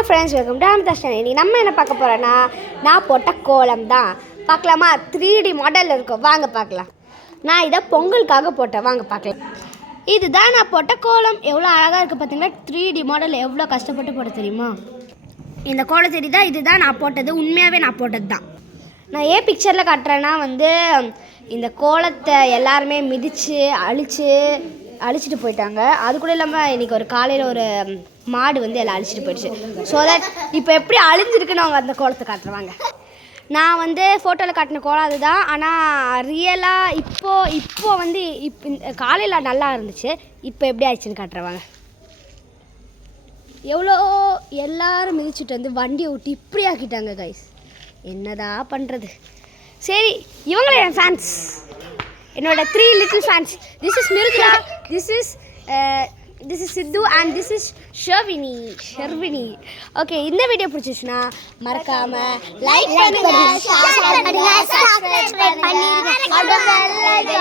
Hi friends, welcome to அமிதாஷ்டன். இன்றைக்கி நம்ம என்ன பார்க்க போகிறோன்னா, நான் போட்ட கோலம் தான். பார்க்கலாமா? 3D மாடல் இருக்கும், வாங்க பார்க்கலாம். நான் இதை பொங்கலுக்காக போட்டேன், வாங்க பார்க்கலாம். இதுதான் நான் போட்ட கோலம். எவ்வளோ அழகாக இருக்குது பார்த்தீங்களா? 3D மாடல் எவ்வளோ கஷ்டப்பட்டு போட்ட தெரியுமா? இந்த கோலம் தெரியுதா? இதுதான் நான் போட்டது, உண்மையாகவே நான் போட்டது தான். நான் ஏன் பிக்சரில் காட்டுறேன்னா இந்த கோலத்தை எல்லாருமே மிதித்து அழிச்சிட்டு போயிட்டாங்க. அது கூட இல்லாமல் இன்றைக்கி ஒரு காலையில் ஒரு மாடு எல்லாம் அழிச்சிட்டு போயிடுச்சு. ஸோ தட் இப்போ எப்படி அழிஞ்சிருக்குன்னு அவங்க அந்த கோலத்தை காட்டுறாங்க. நான் ஃபோட்டோவில் காட்டின கோலம் அதுதான். ஆனால் ரியலாக இப்போ காலையில் நல்லா இருந்துச்சு. இப்போ எப்படி ஆயிடுச்சுன்னு காட்டுறவாங்க. எவ்வளோ எல்லாரும் மிதிச்சுட்டு வண்டியை விட்டு இப்படி ஆக்கிட்டாங்க கைஸ். என்னதான் பண்ணுறது? சரி, இவங்களே என் ஃபேன்ஸ், என்னோட 3 little fans. This is Mrudula, this is Sidhu and this is Sharvini. Okay, இந்த வீடியோ பிடிச்சிச்சுன்னா மறக்காம லைக் பண்ணுங்க, ஷேர் பண்ணுங்க, சப்ஸ்கிரைப் பண்ணுங்க.